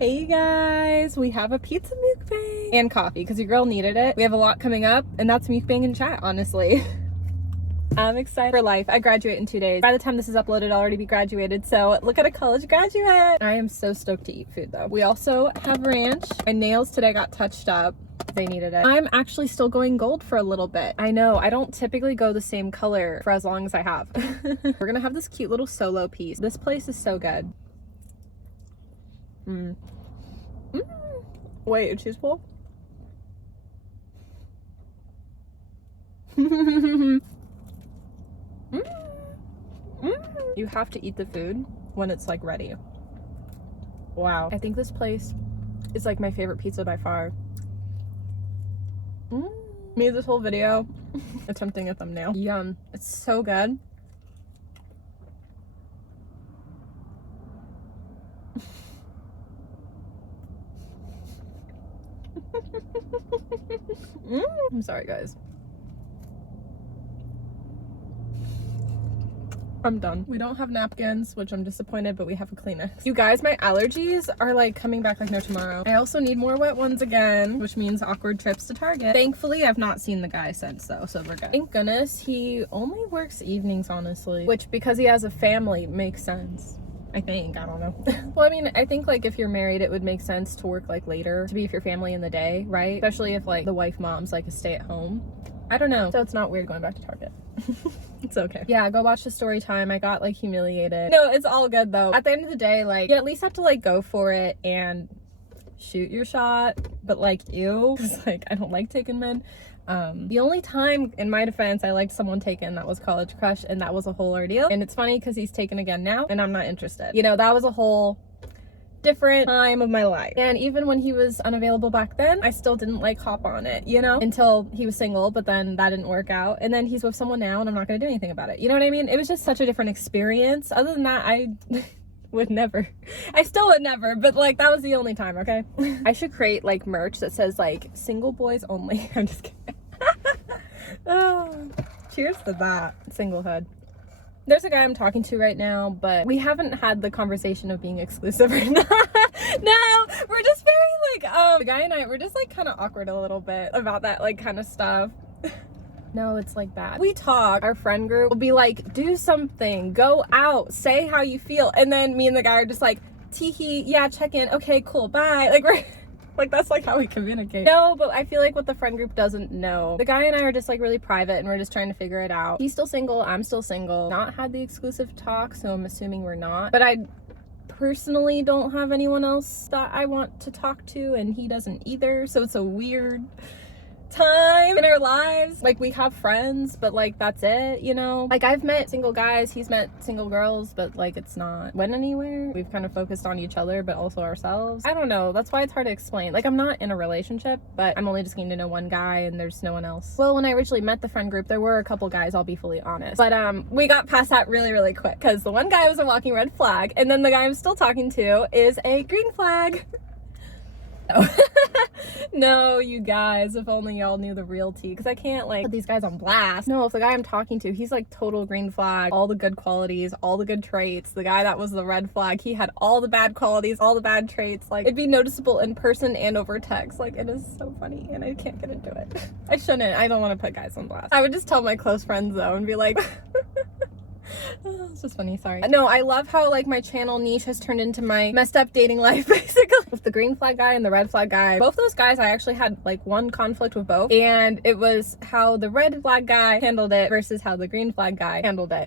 Hey guys, we have a pizza mukbang and coffee because your girl needed it. We have a lot coming up and that's mukbang and chat, honestly. I'm excited for life. I graduate in 2 days. By the time this is uploaded, I'll already be graduated. So look at a college graduate. I am so stoked to eat food though. We also have ranch. My nails today got touched up. They needed it. I'm actually still going gold for a little bit. I know, I don't typically go the same color for as long as I have. We're gonna have this cute little solo piece. This place is so good. Wait, a cheese pull? You have to eat the food when it's like ready. Wow. I think this place is like my favorite pizza by far. Made this whole video attempting a thumbnail. Yum. It's so good. I'm sorry guys. I'm done. We don't have napkins, which I'm disappointed, but we have a Kleenex. You guys, my allergies are like coming back like no tomorrow. I also need more wet ones again, which means awkward trips to Target. Thankfully, I've not seen the guy since though, so we're good. Thank goodness he only works evenings, honestly, which because he has a family makes sense. I think, I don't know. Well, I mean, I think like if you're married, it would make sense to work like later to be with your family in the day, right? Especially if like the wife mom's like a stay at home. I don't know. So it's not weird going back to Target. It's okay. Yeah, go watch the story time. I got like humiliated. No, it's all good though. At the end of the day, like you at least have to like go for it and shoot your shot. But like ew, because like I don't like taking men. The only time in my defense I liked someone taken that was college crush, and that was a whole ordeal. And it's funny because he's taken again now and I'm not interested. You know, that was a whole different time of my life. And even when he was unavailable back then, I still didn't like hop on it, you know, until he was single, but then that didn't work out. And then he's with someone now and I'm not gonna do anything about it. You know what I mean? It was just such a different experience. Other than that, I would never. I still would never, but like that was the only time, okay? I should create like merch that says like single boys only. I'm just kidding. Oh, cheers to that. Singlehood. There's a guy I'm talking to right now, but we haven't had the conversation of being exclusive or not. No, we're just very like, the guy and I, we're just like kind of awkward a little bit about that like kind of stuff. No, it's like that. We talk, our friend group will be like, do something, go out, say how you feel. And then me and the guy are just like, tee-hee, yeah, check in. Okay, cool, bye. Like we're like, that's like how we communicate. No, but I feel like what the friend group doesn't know. The guy and I are just like really private and we're just trying to figure it out. He's still single, I'm still single. Not had the exclusive talk, so I'm assuming we're not. But I personally don't have anyone else that I want to talk to, and he doesn't either. So it's a weird time in our lives. Like we have friends, but like that's it, you know? Like I've met single guys, he's met single girls, but like it's not went anywhere. We've kind of focused on each other but also ourselves. I don't know, that's why it's hard to explain. Like I'm not in a relationship, but I'm only just getting to know one guy and there's no one else. Well, when I originally met the friend group, there were a couple guys, I'll be fully honest, but we got past that really quick because the one guy was a walking red flag and then the guy I'm still talking to is a green flag. No, you guys, if only y'all knew the real tea, because I can't like put these guys on blast. No, if the guy I'm talking to, he's like total green flag, all the good qualities, all the good traits. The guy that was the red flag, he had all the bad qualities, all the bad traits. Like it'd be noticeable in person and over text. Like it is so funny and I can't get into it. I shouldn't. I don't want to put guys on blast. I would just tell my close friends though and be like oh, it's just funny, sorry. No, I love how like my channel niche has turned into my messed up dating life basically. With the green flag guy and the red flag guy, both those guys, I actually had like one conflict with both, and it was how the red flag guy handled it versus how the green flag guy handled it.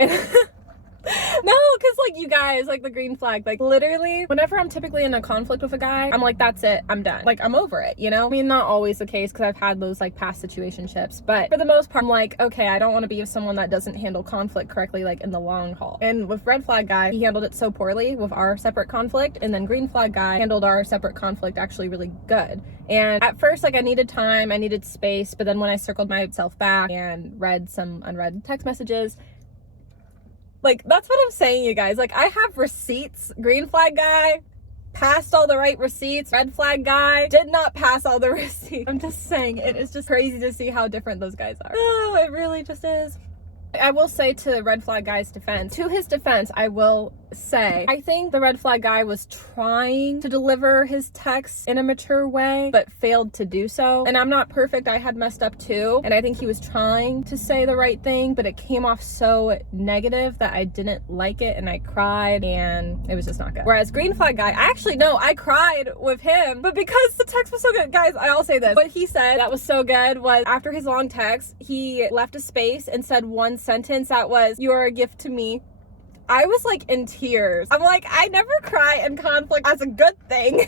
No, because like you guys, like the green flag, like literally whenever I'm typically in a conflict with a guy, I'm like, that's it, I'm done. Like I'm over it, you know? I mean, not always the case because I've had those like past situationships, but for the most part, I'm like, okay, I don't want to be with someone that doesn't handle conflict correctly, like in the long haul. And with red flag guy, he handled it so poorly with our separate conflict, and then green flag guy handled our separate conflict actually really good. And at first, like I needed time, I needed space, but then when I circled myself back and read some unread text messages, like, that's what I'm saying, you guys. Like, I have receipts. Green flag guy passed all the right receipts. Red flag guy did not pass all the receipts. I'm just saying, it is just crazy to see how different those guys are. Oh, it really just is. I will say, to red flag guy's defense, to his defense, I will say, I think the red flag guy was trying to deliver his text in a mature way, but failed to do so. And I'm not perfect, I had messed up too. And I think he was trying to say the right thing, but it came off so negative that I didn't like it, and I cried, and it was just not good. Whereas green flag guy, I cried with him, but because the text was so good. Guys, I'll say this. What he said that was so good was, after his long text, he left a space and said one sentence that was, "You are a gift to me." I was like in tears. I'm like, I never cry in conflict as a good thing.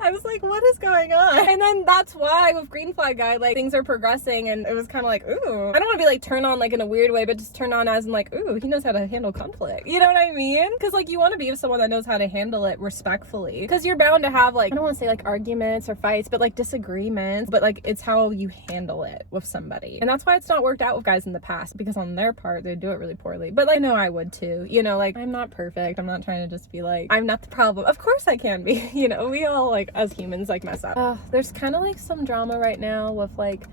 I was like, what is going on? And then that's why with green flag guy, like, things are progressing, and it was kind of like, ooh. I don't want to be like turned on like in a weird way, but just turned on as in like, ooh, he knows how to handle conflict. You know what I mean? Because like, you want to be with someone that knows how to handle it respectfully. Because you're bound to have, like, I don't want to say like arguments or fights, but like disagreements. But like, it's how you handle it with somebody. And that's why it's not worked out with guys in the past, because on their part, they do it really poorly. But like, I know I would too. You know, like, I'm not perfect. I'm not trying to just be like, I'm not the problem. Of course I can be. You know, we all, like, as humans, like, mess up. There's kind of like some drama right now with like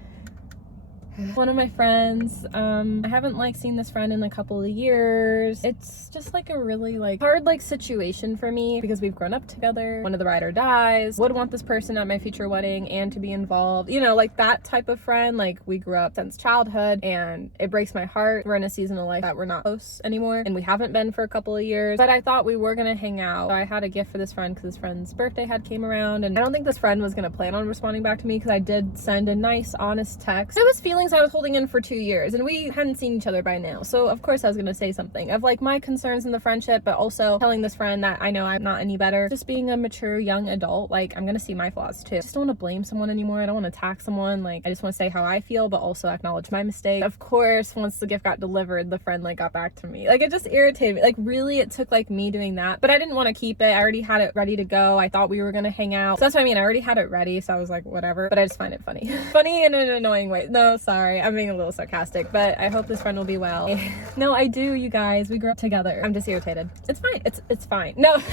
one of my friends. I haven't like seen this friend in a couple of years. It's just like a really like hard like situation for me, because we've grown up together. One of the ride or dies, would want this person at my future wedding and to be involved, you know, like that type of friend. Like, we grew up since childhood, and it breaks my heart. We're in a season of life that we're not close anymore, and we haven't been for a couple of years, but I thought we were gonna hang out. So I had a gift for this friend because this friend's birthday had came around, and I don't think this friend was gonna plan on responding back to me, because I did send a nice honest text. It was feelings I was holding in for 2 years, and we hadn't seen each other by now, so of course I was gonna say something of like my concerns in the friendship, but also telling this friend that I know I'm not any better. Just being a mature young adult, like, I'm gonna see my flaws too. I just don't want to blame someone anymore. I don't want to attack someone. Like, I just want to say how I feel, but also acknowledge my mistake. Of course, once the gift got delivered, the friend like got back to me. Like, it just irritated me. Like, really, it took like me doing that, but I didn't want to keep it. I already had it ready to go. I thought we were gonna hang out, so that's what I mean. I already had it ready, so I was like, whatever. But I just find it funny. Funny in an annoying way. No, sorry, I'm being a little sarcastic, but I hope this friend will be well. No, I do, you guys. We grew up together. I'm just irritated. It's fine. It's fine. No. It's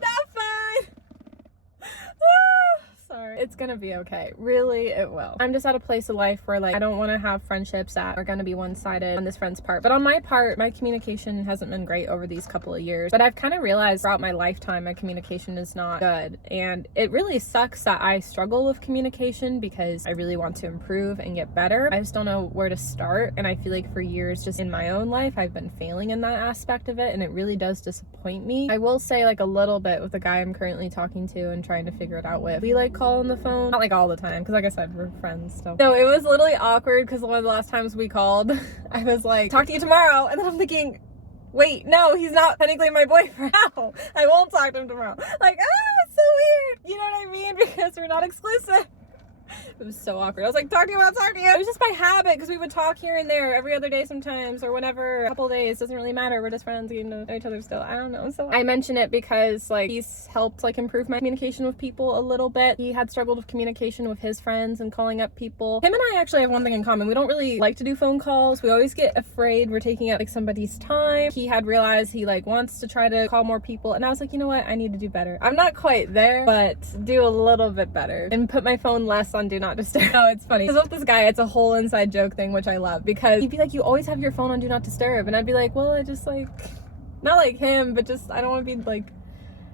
not fine. Sorry. It's gonna be okay. Really, it will. I'm just at a place of life where like, I don't want to have friendships that are gonna be one-sided on this friend's part. But on my part, my communication hasn't been great over these couple of years. But I've kind of realized throughout my lifetime, my communication is not good. And it really sucks that I struggle with communication, because I really want to improve and get better. I just don't know where to start. And I feel like for years, just in my own life, I've been failing in that aspect of it. And it really does disappoint me. I will say, like, a little bit with the guy I'm currently talking to and trying to figure it out with. We like call on the phone, not like all the time, because like I said, we're friends still. No, it was literally awkward, because one of the last times we called, I was like, talk to you tomorrow, and then I'm thinking, wait, no, he's not technically my boyfriend. No, I won't talk to him tomorrow. Like, it's so weird. You know what I mean? Because we're not exclusive. It was so awkward. I was like, talk to you, I'll talk to you. It was just by habit, because we would talk here and there every other day sometimes, or whenever, a couple days, doesn't really matter. We're just friends, getting to know each other still. I don't know. So I mention it because like, he's helped like improve my communication with people a little bit. He had struggled with communication with his friends and calling up people. Him and I actually have one thing in common. We don't really like to do phone calls. We always get afraid we're taking up like somebody's time. He had realized he like wants to try to call more people, and I was like, you know what? I need to do better. I'm not quite there, but do a little bit better and put my phone less on do not disturb. No, it's funny, because with this guy, it's a whole inside joke thing, which I love, because he'd be like, you always have your phone on do not disturb, and I'd be like, well, I just like, not like him, but just I don't want to be like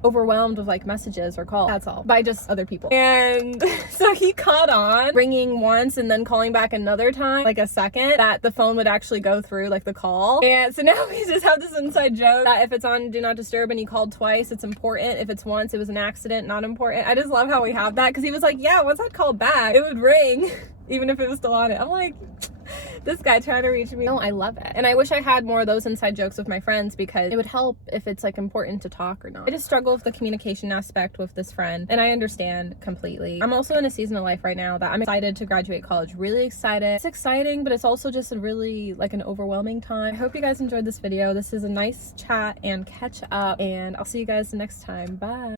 overwhelmed with like messages or calls, that's all, by just other people. And so he caught on ringing once and then calling back another time, like a second, that the phone would actually go through like the call. And so now we just have this inside joke that if it's on do not disturb and he called twice, it's important. If it's once, it was an accident, not important. I just love how we have that, because he was like, yeah, once I called back, it would ring even if it was still on it. I'm like, this guy trying to reach me. No, I love it. And I wish I had more of those inside jokes with my friends, because it would help if it's like important to talk or not. I just struggle with the communication aspect with this friend, and I understand completely. I'm also in a season of life right now that I'm excited to graduate college. Really excited. It's exciting, but it's also just a really like an overwhelming time. I hope you guys enjoyed this video. This is a nice chat and catch up, and I'll see you guys next time. Bye.